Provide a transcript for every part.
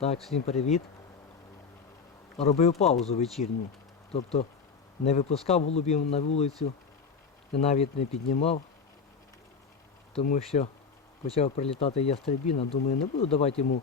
Так, всім привіт. Робив паузу вечірню. Тобто не випускав голубів на вулицю, навіть не піднімав, тому що почав прилітати ястребіна. Думаю, не буду давати йому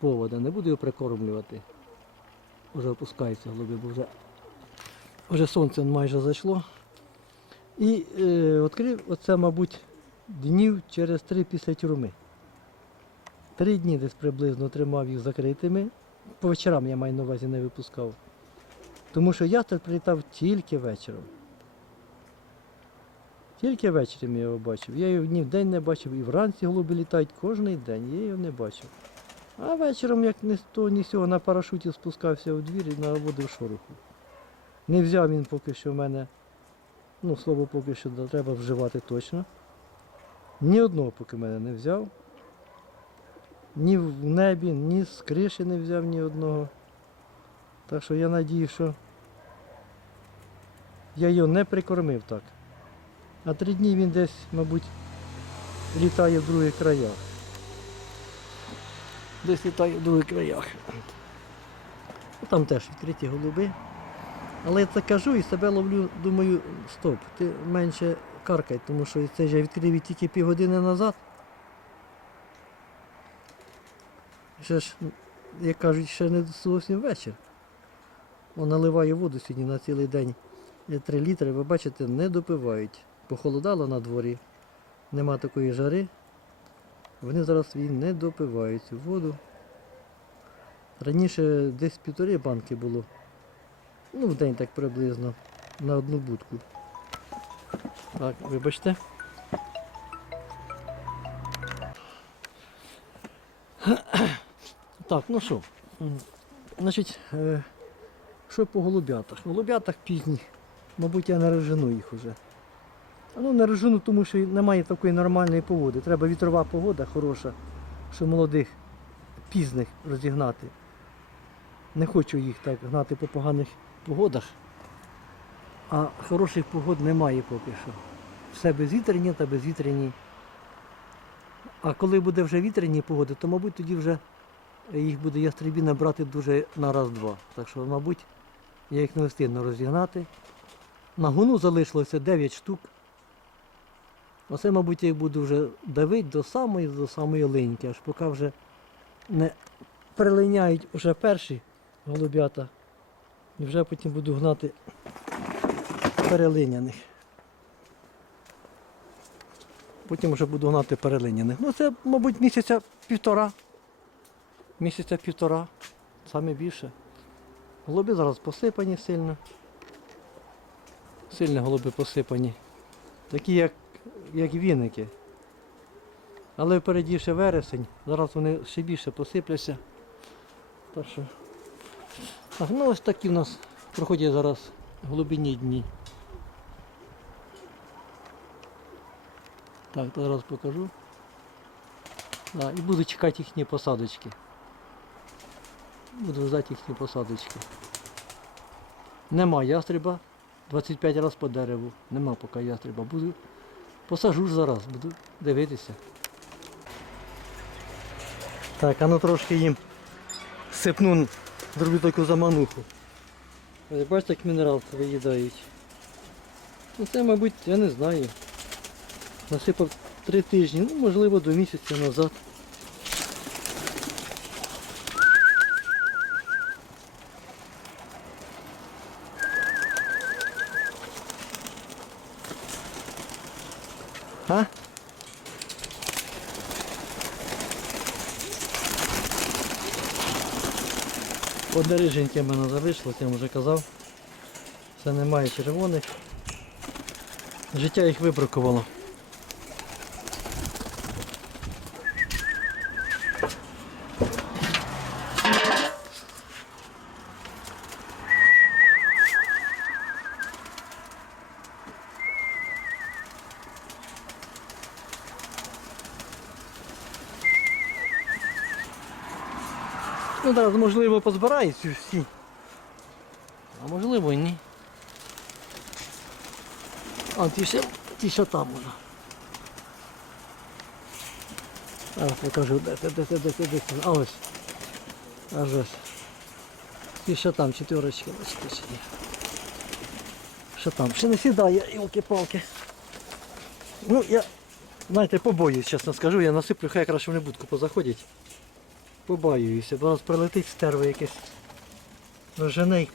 повода, не буду його прикормлювати. Уже опускаються голуби, бо вже, вже сонце майже зайшло. І е, відкрив оце, мабуть, днів через три після тюрми. Три дні десь приблизно тримав їх закритими. По вечорам я маю на увазі не випускав. Тому що ястреб прилітав тільки вечором. Тільки ввечері я його бачив. Я його ні в день не бачив, і вранці голуби літають кожен день, я його не бачив. А вечором, як ні з того, ні з на парашуті спускався у двір і наводив шороху. Не взяв він поки що в мене, ну, слово поки що треба вживати точно. Ні одного поки мене не взяв. Ні в небі, ні з криші не взяв ні одного. Так що я надію, що я його не прикормив так. А три дні він десь, мабуть, літає в других краях. Десь літає в других краях. Там теж відкриті голуби. Але я це кажу і себе ловлю, думаю, стоп, ти менше каркай, тому що це ж я відкрив тільки півгодини назад. Ще ж, як кажуть, ще не зовсім вечір. Он наливає воду сьогодні на цілий день. 3 літри, ви бачите, не допивають. Похолодало на дворі, нема такої жари. Вони зараз її не допивають цю воду. Раніше десь півтори банки було. Ну, в день так приблизно, на одну будку. Так, вибачте. Так, ну що, значить, е, що по голубятах? Голубятах пізні, мабуть, я не розжену їх уже. Ну, не тому що немає такої нормальної погоди. Треба вітрова погода хороша, що молодих, пізних розігнати. Не хочу їх так гнати по поганих погодах. А хороших погод немає поки що. Все безвітряні та безвітряні. А коли буде вже вітряні погоди, то, мабуть, тоді вже їх буде ястребіна брати дуже на раз-два. Так що, мабуть, я їх не встигну розігнати. На гуну залишилося 9 штук. Оце, мабуть, я їх буду вже давити до самої до самої линьки, аж поки вже не прилиняють вже перші голубята. І вже потім буду гнати перелиняних. Потім вже буду гнати перелиняних. Ну це, мабуть, місяця півтора. Місяця півтора, саме більше. Голуби зараз посипані сильно. Сильно голуби посипані. Такі, як, як віники. Але впереді ще вересень, зараз вони ще більше посипляться. Так що. Так, ну ось такі в нас проходять зараз глибинні дні. Так, зараз покажу. А, і буду чекати їхні посадочки. Буду ждати їхні посадочки. Нема ястреба. 25 разів по дереву. Нема поки ястреба. Буду. Посажу ж зараз, буду дивитися. Так, а ну трошки їм сипну, зроблю таку замануху. Ось Бачите, як мінерал виїдають. Ну це, мабуть, я не знаю. Насипав три тижні, ну можливо до місяця назад. А? Одне риженьке в мене залишилось, я вам вже казав. Це немає червоних. Життя їх вибракувало. Ну так, можливо, позбираються всі. А можливо і ні. А ті ще, ті ще там уже. Зараз покажу, де це, де це, де це, де це. А ось. А вже ж. І ще там четверочка, бачите, ще є. Що там? Ще не сідає, йолки-палки. Ну, я, знаєте, побоююсь, чесно скажу, я насиплю, хай краще вони будку позаходять. Побоююся, бо раз прилетить стерва якесь. Рожене й-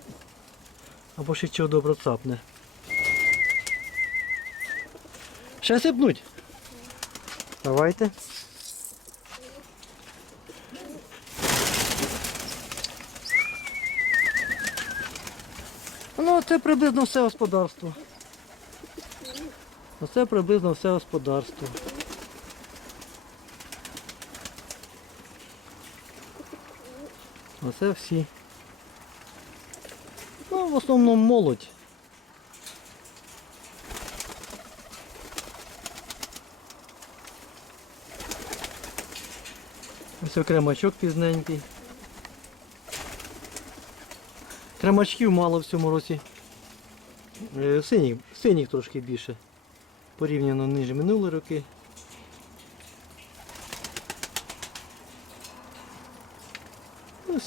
або ще чого добро цапне. Ще сипнуть. Давайте. Ну, це приблизно все господарство. Оце приблизно все господарство. Оце всі. Ну, в основному молодь. Ось окремачок пізненький. Кремачків мало в цьому році. Е, Синіх, синіх трошки більше. Порівняно ниже минулі роки.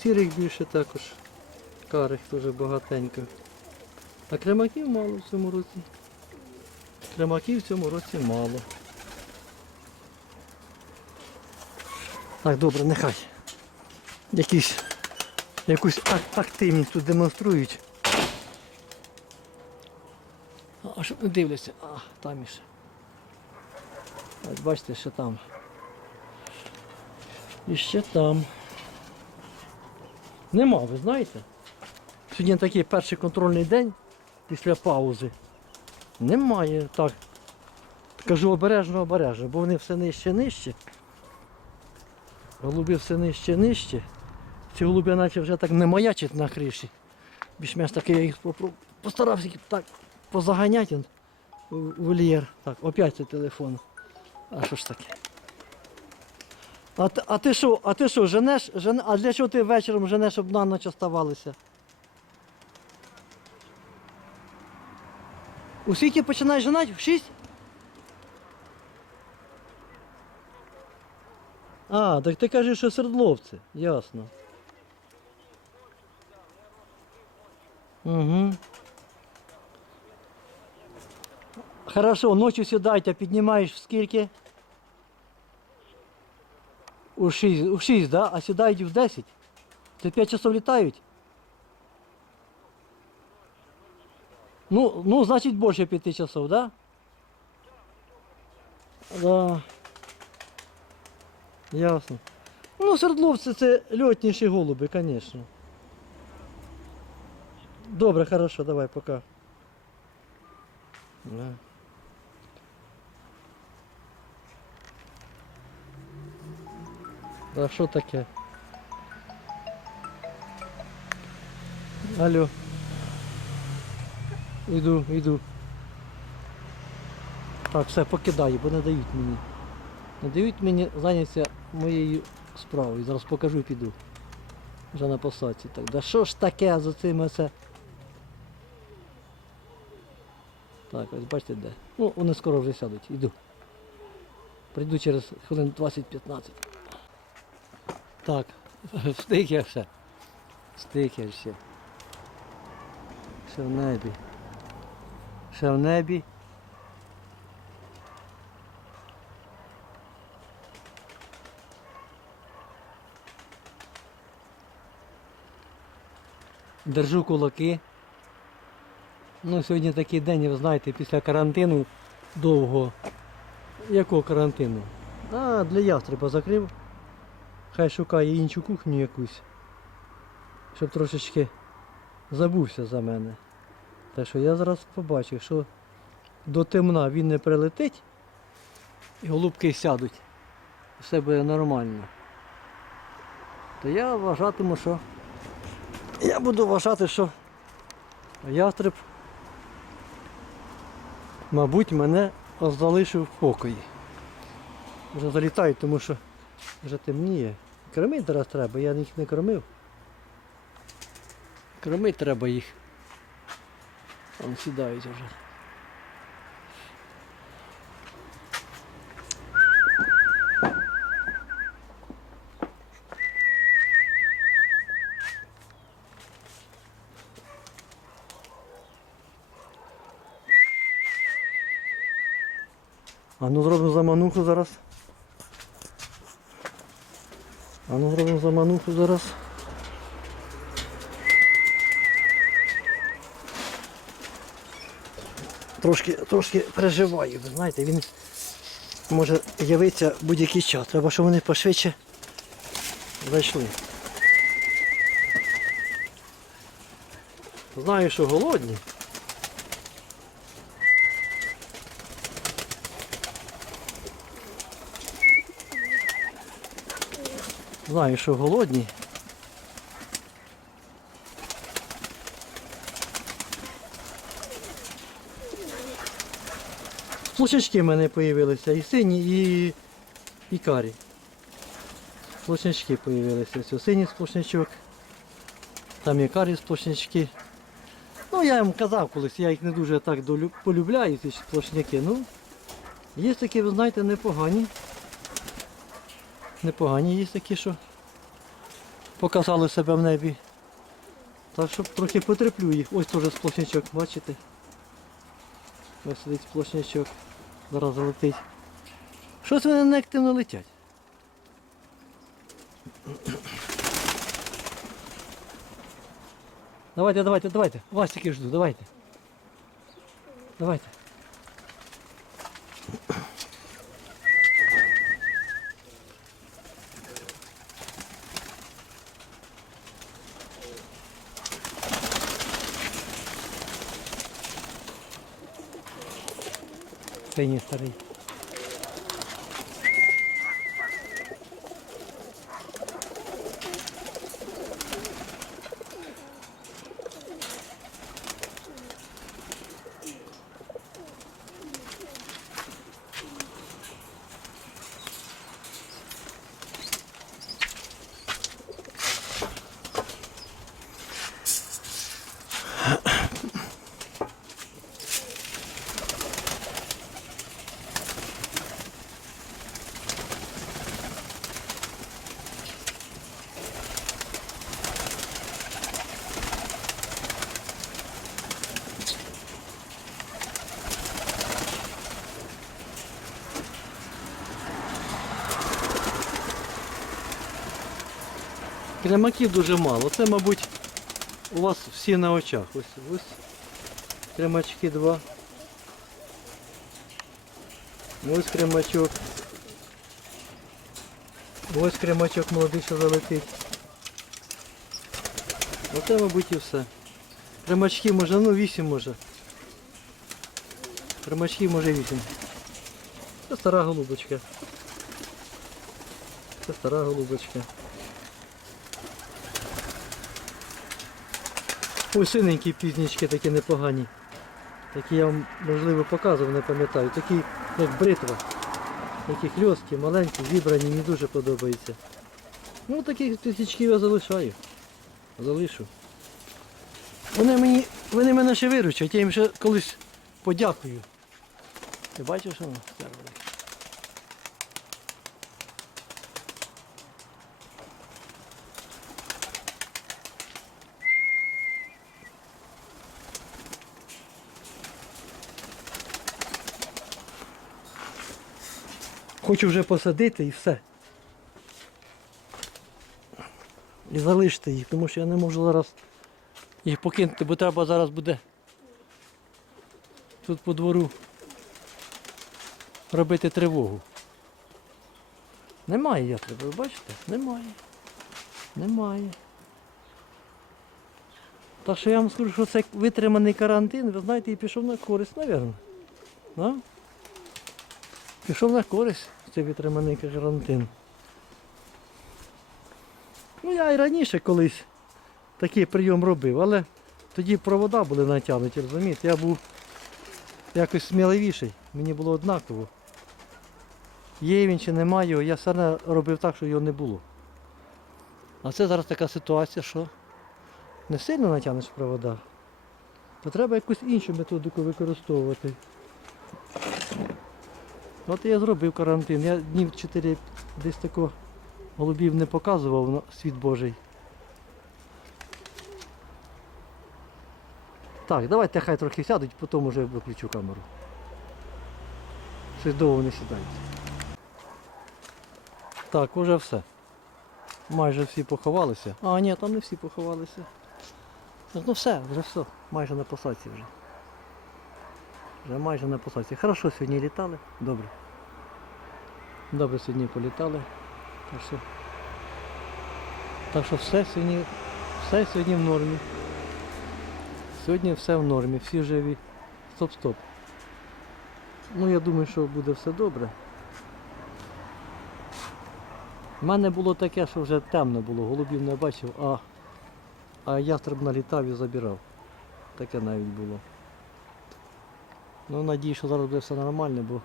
Сірих більше також. Карих теж багатенько. А кремаків мало в цьому році. Кремаків в цьому році мало. Так, добре, нехай. Якісь, якусь ак- активність тут демонструють. А, що дивляться? А, там іще. Бачите, що там. І ще там. Нема, ви знаєте? Сьогодні такий перший контрольний день після паузи. Немає так. Кажу обережно, обережно, бо вони все нижче нижче. Голуби все нижче нижче. Ці голуби наче вже так не маячать на криші. Більш-менш таки я їх постарався так позаганяти у вольєр. Так, опять це телефон. А що ж таке? А, а ти що, а ти що, женеш, жен... а для чого ти вечором женеш, щоб на ніч оставалися? У скільки починаєш женати? В шість? А, так ти кажеш, що Свердловці. Ясно. Угу. Хорошо, ночью сідайте, піднімаєш в скільки? У 6, у 6, да? А сідають в 10? Це 5 часов літають? Ну, ну, значить більше 5 часов, да? Да. Ясно. Ну, свердловці це льотніші голуби, звісно. Добре, хорошо, давай, пока. Да. А що таке? Алло. Іду, іду. Так, все, покидаю, бо не дають мені. Не дають мені зайнятися моєю справою. Зараз покажу і піду. Вже на посадці. Так, да що ж таке за цим це? Так, ось бачите де. Ну, вони скоро вже сядуть. Іду. Прийду через хвилин 20-15. Так, встиг я ще. Встиг я ще. Ще в небі. Ще в небі. Держу кулаки. Ну, сьогодні такий день, ви знаєте, після карантину довго. Якого карантину? А, для ястреба закрив. Хай шукає іншу кухню якусь. Щоб трошечки забувся за мене. Так що я зараз побачив, що до темна він не прилетить і голубки сядуть. Все буде нормально. То я вважатиму, що я буду вважати, що ястреб, мабуть, мене залишив в покої. Вже залітають, тому що вже темніє. Кормити зараз треба, я їх не кормив. Кормити треба їх. Там сідають вже. А ну зробимо замануху зараз. А ну зробимо замануху зараз. Трошки, трошки переживаю, ви знаєте, він може явитися будь-який час. Треба, щоб вони пошвидше зайшли. Знаю, що голодні. Знаю, що голодні. Сплошнячки в мене з'явилися і сині, і, і карі. Сплошнячки з'явилися. Ось синій сплошнячок. Там є карі сплошнячки. Ну, я їм казав колись, я їх не дуже так полюбляю, ці сплошняки. Ну, є такі, ви знаєте, непогані. Непогані є такі, що показали себе в небі. Так що трохи потерплю їх. Ось теж сплошнячок, бачите? Ось сидить сплошнячок. Зараз залетить. Щось вони неактивно летять. Давайте, давайте, давайте. Вас тільки жду, давайте. Давайте. Синій старий. Кремаків дуже мало. Це, мабуть, у вас всі на очах. Ось ось кремачки два. Ось кремачок. Ось кремачок молодий, що залетить. Оце, мабуть, і все. Кремачки може, ну 8 може. Кремачки може 8. Це стара голубочка. Це стара голубочка. Ось синенькі пізнічки такі непогані. Такі я вам можливо показував, не пам'ятаю. Такі як бритва. Такі хльостки, маленькі, зібрані, мені дуже подобаються. Ну таких тисячків я залишаю. Залишу. Вони мені, вони мене ще виручать, я їм ще колись подякую. Ти бачиш, воно? Хочу вже посадити і все. І залишити їх, тому що я не можу зараз їх покинути, бо треба зараз буде тут по двору робити тривогу. Немає ятриби, ви бачите? Немає. Немає. Так що я вам скажу, що це витриманий карантин, ви знаєте, і пішов на користь, мабуть. Пішов на користь цей витриманий карантин. Ну я і раніше колись такий прийом робив, але тоді провода були натягнуті, розумієте? Я був якось сміливіший, мені було однаково. Є він чи немає його, я все робив так, що його не було. А це зараз така ситуація, що не сильно натягнеш провода, то треба якусь іншу методику використовувати. От я зробив карантин. Я днів 4 десь тако голубів не показував на світ Божий. Так, давайте хай трохи сядуть, потім вже виключу камеру. Щось довго не сідають. Так, уже все. Майже всі поховалися. А, ні, там не всі поховалися. Ну все, вже все. Майже на посадці вже. Вже майже на посадці. Хорошо сьогодні літали. Добре. Добре сьогодні політали. Так що, так що все сьогодні, все сьогодні в нормі. Сьогодні все в нормі, всі живі. Стоп-стоп. Ну я думаю, що буде все добре. У мене було таке, що вже темно було, голубів не бачив, а, а ястреб налітав і забирав. Таке навіть було. Ну, надію, що зараз буде все нормально, бо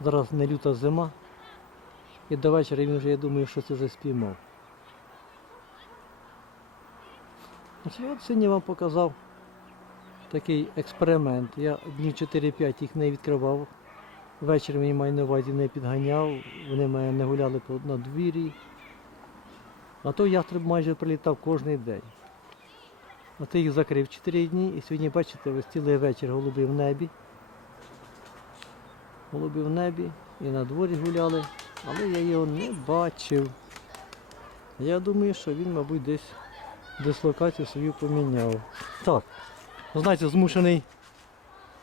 зараз не люта зима. І до вечора він вже, я думаю, щось вже спіймав. От сьогодні вам показав такий експеримент. Я днів 4-5 їх не відкривав. Ввечері мені маю на увазі не підганяв, вони мене не гуляли на двір'ї. А то ястреб майже прилітав кожен день. А ти їх закрив 4 дні і сьогодні, бачите, ось цілий вечір голуби в небі. Голуби в небі і на дворі гуляли, але я його не бачив. Я думаю, що він, мабуть, десь дислокацію свою поміняв. Так, ну, знаєте, змушений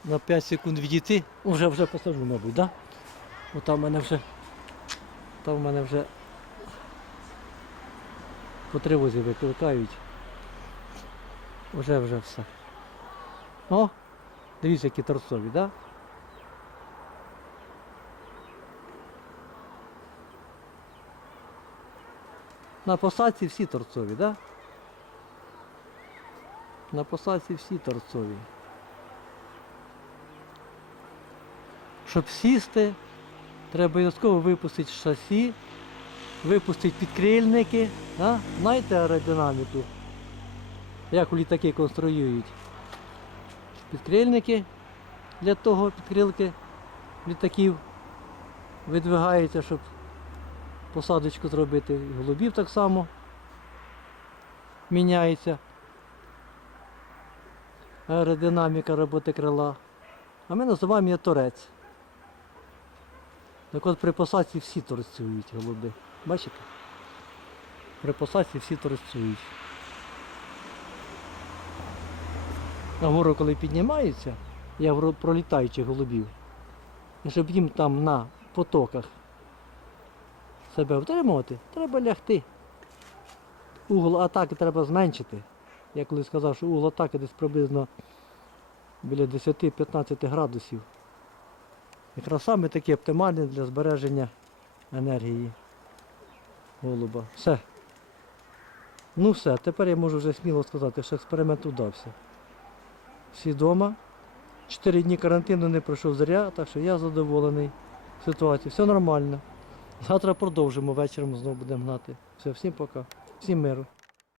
на 5 секунд відійти. Уже вже посажу, мабуть, да? О, в мене вже. Там в мене вже по тривозі викликають. Уже вже все. О! Дивіться, які торцові, да? На посадці всі торцові, да? На посадці всі торцові. Щоб сісти, треба обов'язково випустити шасі, випустити підкрильники. Да? Знаєте аеродинаміку? Як літаки конструюють? Підкрильники для того підкрилки літаків видвигаються, щоб посадочку зробити. Голубів так само міняється. Аеродинаміка роботи крила. А ми називаємо її торець. Так от при посадці всі торцюють голуби. Бачите? При посадці всі торцюють. А гору, коли піднімаються, я говорю про літаючих голубів. Щоб їм там на потоках себе втримувати, треба лягти. Угол атаки треба зменшити. Я коли сказав, що угол атаки десь приблизно біля 10-15 градусів. Якраз саме такі оптимальні для збереження енергії голуба. Все. Ну все, тепер я можу вже сміло сказати, що експеримент удався. Всі вдома. Чотири дні карантину не пройшов зря, так що я задоволений ситуацією. Все нормально. Завтра продовжимо вечором знову будемо гнати. Все, всім пока. Всім миру.